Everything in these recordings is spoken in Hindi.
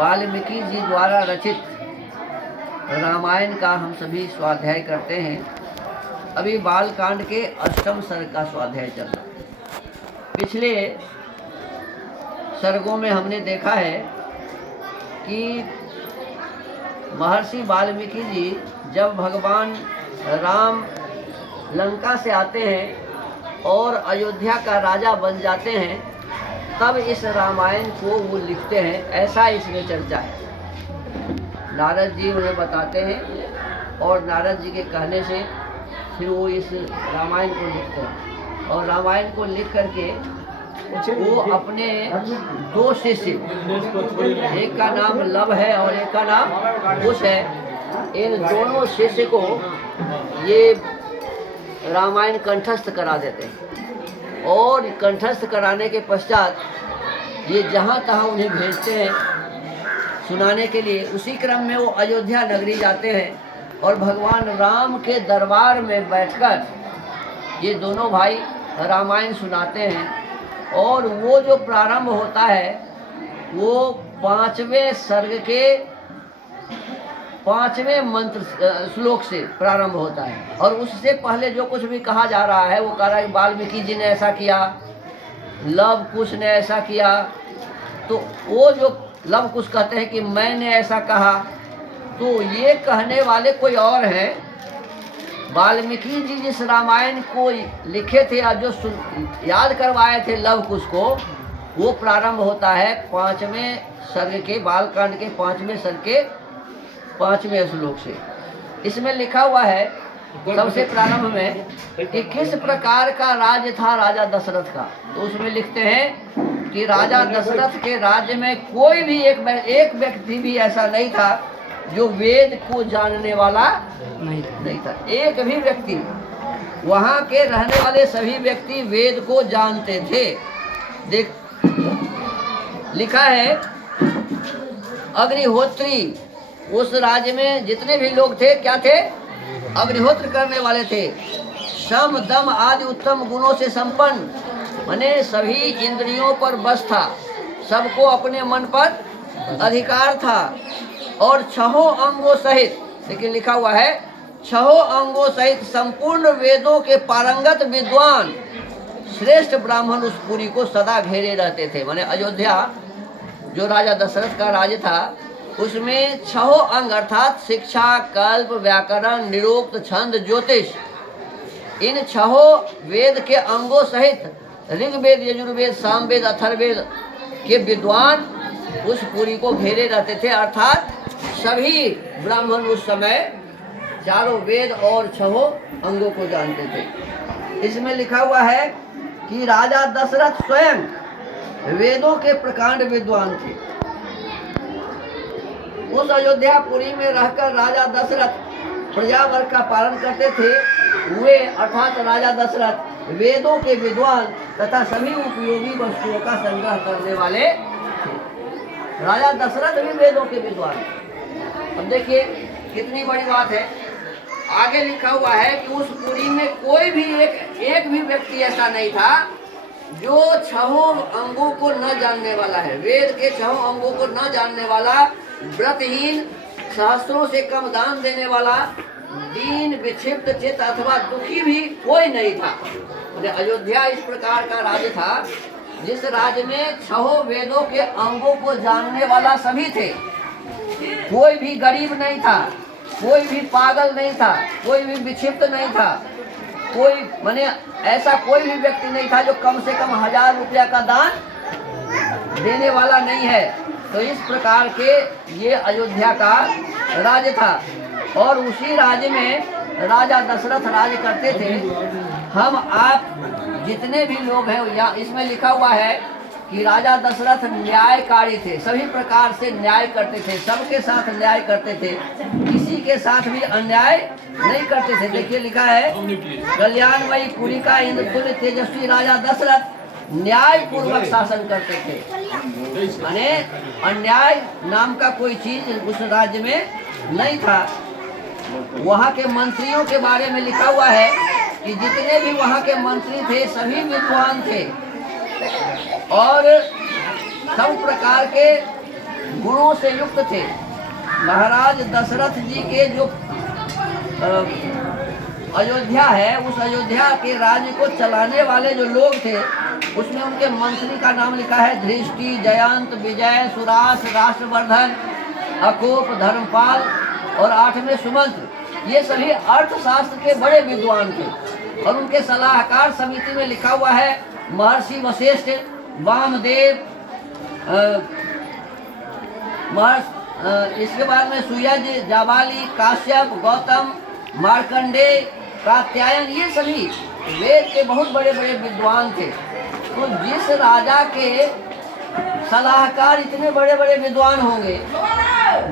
वाल्मीकि जी द्वारा रचित रामायण का हम सभी स्वाध्याय करते हैं। अभी बालकांड के अष्टम सर्ग का स्वाध्याय चल रहा है। पिछले सर्गों में हमने देखा है कि महर्षि वाल्मीकि जी जब भगवान राम लंका से आते हैं और अयोध्या का राजा बन जाते हैं, तब इस रामायण को वो लिखते हैं, ऐसा इसमें चर्चा है। नारद जी उन्हें बताते हैं और नारद जी के कहने से फिर वो इस रामायण को लिखते हैं। और रामायण को लिख करके वो अपने दो शिष्य, एक का नाम लव है और एक का नाम कुश है, इन दोनों शिष्य को ये रामायण कंठस्थ करा देते हैं। और कंठस्थ कराने के पश्चात ये जहाँ तहाँ उन्हें भेजते हैं सुनाने के लिए। उसी क्रम में वो अयोध्या नगरी जाते हैं और भगवान राम के दरबार में बैठकर ये दोनों भाई रामायण सुनाते हैं। और वो जो प्रारंभ होता है वो 5वें सर्ग के 5वें मंत्र श्लोक से प्रारंभ होता है। और उससे पहले जो कुछ भी कहा जा रहा है वो कह रहा है वाल्मीकि जी ने ऐसा किया, लव कुश ने ऐसा किया। तो वो जो लव कुश कहते हैं कि मैंने ऐसा कहा, तो ये कहने वाले कोई और हैं। वाल्मीकि जी जिस रामायण को लिखे थे और जो याद करवाए थे लव कुश को, वो प्रारंभ होता है 5वें सर्ग के, बालकांड के 5वें सर्ग के 5वें श्लोक से। इसमें लिखा हुआ है सबसे प्रारंभ में कि किस प्रकार का राज्य था राजा दशरथ का। तो उसमें लिखते हैं कि राजा दशरथ के राज्य में कोई भी एक व्यक्ति भी ऐसा नहीं था जो वेद को जानने वाला नहीं था। एक भी व्यक्ति, वहाँ के रहने वाले सभी व्यक्ति वेद को जानते थे। देख लिखा है अग्निहोत्री, उस राज्य में जितने भी लोग थे क्या थे? अग्निहोत्र करने वाले थे। सम दम आदि उत्तम गुणों से संपन्न, माने सभी इंद्रियों पर बस था, सबको अपने मन पर अधिकार था। और 6 अंगों सहित, लेकिन लिखा हुआ है 6 अंगों सहित संपूर्ण वेदों के पारंगत विद्वान श्रेष्ठ ब्राह्मण उस पुरी को सदा घेरे रहते थे। माने अयोध्या जो राजा दशरथ का राज्य था उसमें 6 अंग अर्थात शिक्षा, कल्प, व्याकरण, निरुक्त, छंद, ज्योतिष, इन 6 वेद के अंगों सहित ऋग्वेद, यजुर्वेद, सामवेद, अथर्ववेद के विद्वान उस पुरी को घेरे रहते थे। अर्थात सभी ब्राह्मण उस समय चारों वेद और 6 अंगों को जानते थे। इसमें लिखा हुआ है कि राजा दशरथ स्वयं वेदों के प्रकांड विद्वान थे। उस अयोध्यापुरी में रहकर राजा दशरथ प्रजावर्ग का पालन करते थे। वे अर्थात राजा दशरथ वेदों के विद्वान तथा सभी उपयोगी वस्तुओं का संग्रह करने वाले थे। राजा दशरथ भी वेदों के विद्वान। अब देखिए कितनी बड़ी बात है। आगे लिखा हुआ है कि उस पुरी में कोई भी एक भी व्यक्ति ऐसा नहीं था जो 6 अंगों को न जानने वाला है। वेद के 6 अंगों को न जानने वाला, व्रतहीन, सहस्त्रों से कम दान देने वाला, दीन, विक्षिप्त चित्त अथवा दुखी भी कोई नहीं था। अयोध्या इस प्रकार का राज्य था जिस राज्य में 6 वेदों के अंगों को जानने वाला सभी थे। कोई भी गरीब नहीं था, कोई भी पागल नहीं था, कोई भी विक्षिप्त नहीं था, कोई माने ऐसा कोई भी व्यक्ति नहीं था जो कम से कम 1000 रुपया का दान देने वाला नहीं है। तो इस प्रकार के ये अयोध्या का राज्य था। और उसी राज्य में राजा दशरथ राज करते थे। हम आप जितने भी लोग हैं, यहाँ इसमें लिखा हुआ है कि राजा दशरथ न्यायकारी थे, सभी प्रकार से न्याय करते थे, सबके साथ न्याय करते थे, किसी के साथ भी अन्याय नहीं करते थे। देखिए लिखा है कल्याणमयी पुरी का इंद्रतुल्य तेजस्वी राजा दशरथ न्याय पूर्वक शासन करते थे। माने अन्याय नाम का कोई चीज उस राज्य में नहीं था। वहाँ के मंत्रियों के बारे में लिखा हुआ है कि जितने भी वहाँ के मंत्री थे सभी विद्वान थे और सब प्रकार के गुणों से युक्त थे। महाराज दशरथ जी के जो अयोध्या है, उस अयोध्या के राज्य को चलाने वाले जो लोग थे, उसमें उनके मंत्री का नाम लिखा है धृष्टि, जयंत, विजय, सुरास, राष्ट्रवर्धन, अकोप, धर्मपाल और 8वें सुमंत्र। ये सभी अर्थशास्त्र के बड़े विद्वान थे और उनके सलाहकार समिति में लिखा हुआ है महर्षि वशिष्ठ, वामदेव, इसके बाद में सुयज, जाबाली, काश्यप, गौतम, मार्कंडेय, कात्यायन, ये सभी वेद के बहुत बड़े बड़े विद्वान थे। तो जिस राजा के सलाहकार इतने बड़े बड़े विद्वान होंगे,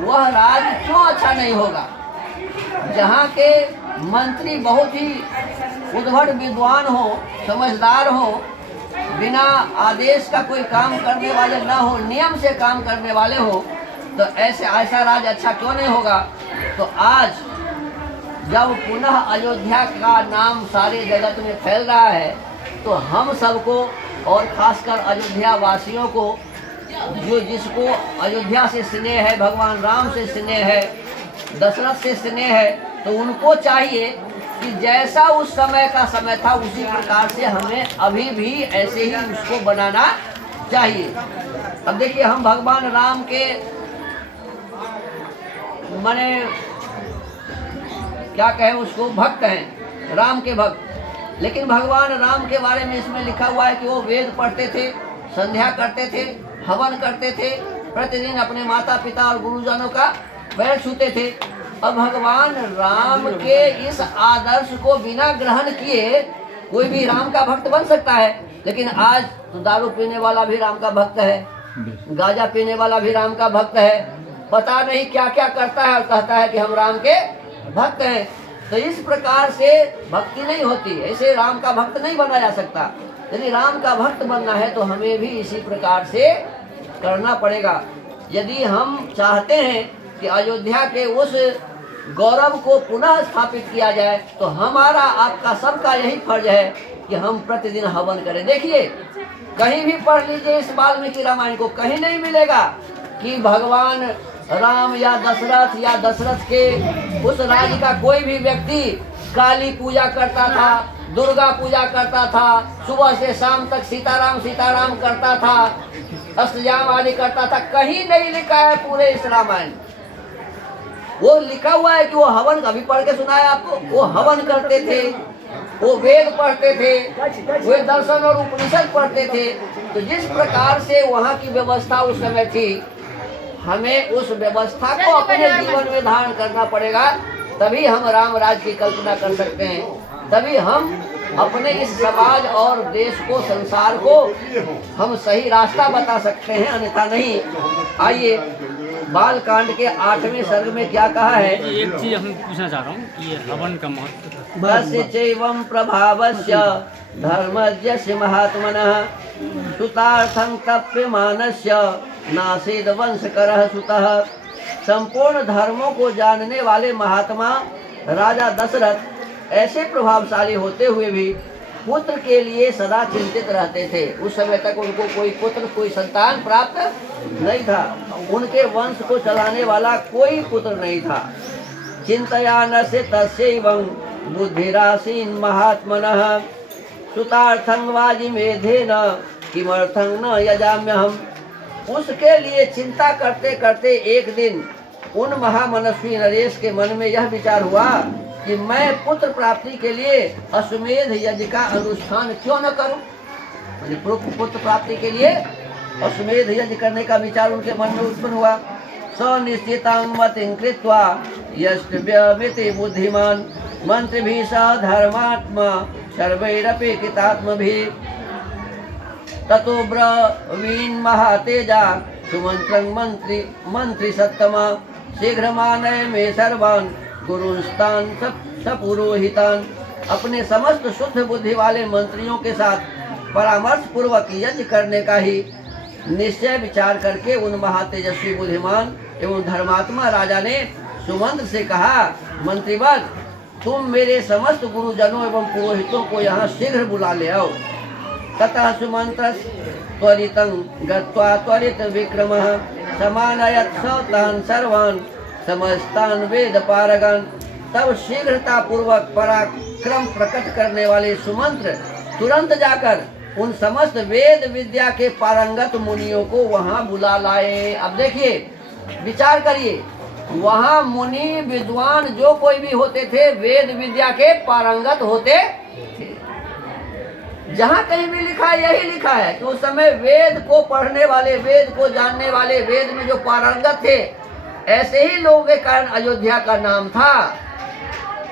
वह राज्य क्यों अच्छा नहीं होगा। जहाँ के मंत्री बहुत ही उद्भट विद्वान हो, समझदार हो, बिना आदेश का कोई काम करने वाले न हो, नियम से काम करने वाले हो, तो ऐसा राज्य अच्छा क्यों नहीं होगा। तो आज जब पुनः अयोध्या का नाम सारे जगत में फैल रहा है, तो हम सबको और खासकर अयोध्या वासियों को, जो जिसको अयोध्या से स्नेह है, भगवान राम से स्नेह है, दशरथ से स्नेह है, तो उनको चाहिए कि जैसा उस समय का समय था, उसी प्रकार से हमें अभी भी ऐसे ही उसको बनाना चाहिए। अब देखिए, हम भगवान राम के माने क्या कहें उसको, भक्त हैं, राम के भक्त। लेकिन भगवान राम के बारे में इसमें लिखा हुआ है कि वो वेद पढ़ते थे, संध्या करते थे, हवन करते थे, प्रतिदिन अपने माता पिता और गुरुजनों का पैर छूते थे। अब भगवान राम के इस आदर्श को बिना ग्रहण किए कोई भी राम का भक्त बन सकता है। लेकिन आज तो दारू पीने वाला भी राम का भक्त है, गांजा पीने वाला भी राम का भक्त है, पता नहीं क्या क्या करता है और कहता है कि हम राम के भक्त हैं। तो इस प्रकार से भक्ति नहीं होती, ऐसे राम का भक्त नहीं बना जा सकता। यदि राम का भक्त बनना है तो हमें भी इसी प्रकार से करना पड़ेगा। यदि हम चाहते हैं कि अयोध्या के उस गौरव को पुनः स्थापित किया जाए, तो हमारा आपका सबका यही फर्ज है कि हम प्रतिदिन हवन करें। देखिए, कहीं भी पढ़ लीजिए इस वाल्मीकि रामायण को, कहीं नहीं मिलेगा कि भगवान राम या दशरथ के उस राज्य का कोई भी व्यक्ति काली पूजा करता था, दुर्गा पूजा करता था, सुबह से शाम तक सीताराम करता था, अष्टयाम आदि करता था। कहीं नहीं लिखा है पूरे इस रामायण। वो लिखा हुआ है कि वो हवन, कभी पढ़ के सुनाया आपको, वो हवन करते थे, वो वेद पढ़ते थे, वे दर्शन और उपनिषद पढ़ते थे। तो जिस प्रकार से वहाँ की व्यवस्था उस समय थी, हमें उस व्यवस्था को अपने जीवन में धारण करना पड़ेगा, तभी हम राम राज्य की कल्पना कर सकते हैं। तभी हम अपने इस समाज और देश को, संसार को हम सही रास्ता बता सकते हैं, अन्यथा नहीं। आइए, बाल कांड के 8वें सर्ग में क्या कहा है। एक चीज हम पूछना चाह रहा हूँ, ये हवन का महत्व। तस्य चैवं प्रभावस्य धर्मज्ञस्य महात्मनः सुतार्थं तप्यमानस्य नासीद वंशकरः सुतः। संपूर्ण धर्मों को जानने वाले महात्मा राजा दशरथ ऐसे प्रभावशाली होते हुए भी पुत्र के लिए सदा चिंतित रहते थे। उस समय तक उनको कोई पुत्र, कोई संतान प्राप्त नहीं था। उनके वंश को चलाने वाला कोई पुत्र नहीं था। चिंतयानस्य तस्यैवं बुद्धिरासीन महात्मनः सुतार्थं वाजिमेधेन किमर्थं न यजाम्यहम्। उसके लिए चिंता करते करते एक दिन उन महामनस्वी नरेश के मन में यह विचार हुआ कि मैं पुत्र प्राप्ति के लिए अश्वमेध यज्ञ का अनुष्ठान क्यों न करूं। पुत्र प्राप्ति के लिए अश्वमेध यज्ञ करने का विचार उनके मन में उत्पन्न हुआ। सनिश्चितां मतिं कृत्वा यष्टव्यमिति बुद्धिमान मंत्रिभिः सह धर्मात्मा सर्वैरपि कृतात्मभिः। ततो ब्रवीन् महातेजा सुमंत्रं मंत्री सत्तमा शीघ्रमानय मे सर्वान् गुरुस्तान सपुरोहितान। अपने समस्त शुद्ध बुद्धि वाले मंत्रियों के साथ परामर्श पूर्वक यज्ञ करने का ही निश्चय विचार करके उन महातेजस्वी बुद्धिमान एवं धर्मात्मा राजा ने सुमंत्र से कहा, मंत्रीवर, तुम मेरे समस्त गुरुजनों एवं पुरोहितों को यहाँ शीघ्र बुला ले आओ। ततः सुमंत्र त्वरितं गत्वा त्वरित विक्रमः समानयत सतान सर्वान समस्तान वेद पारगन। तब शीघ्रता पूर्वक पराक्रम प्रकट करने वाले सुमंत्र तुरंत जाकर उन समस्त वेद विद्या के पारंगत मुनियों को वहां बुला लाए। अब देखिए, विचार करिए, वहां मुनि विद्वान जो कोई भी होते थे वेद विद्या के पारंगत होते थे। जहां कहीं भी लिखा है यही लिखा है कि उस समय वेद को पढ़ने वाले, वेद को जानने वाले, वेद में जो पारंगत थे, ऐसे ही लोगों के कारण अयोध्या का नाम था।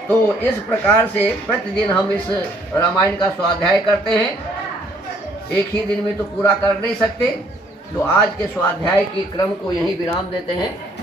तो इस प्रकार से प्रतिदिन हम इस रामायण का स्वाध्याय करते हैं। एक ही दिन में तो पूरा कर नहीं सकते, तो आज के स्वाध्याय के क्रम को यहीं विराम देते हैं।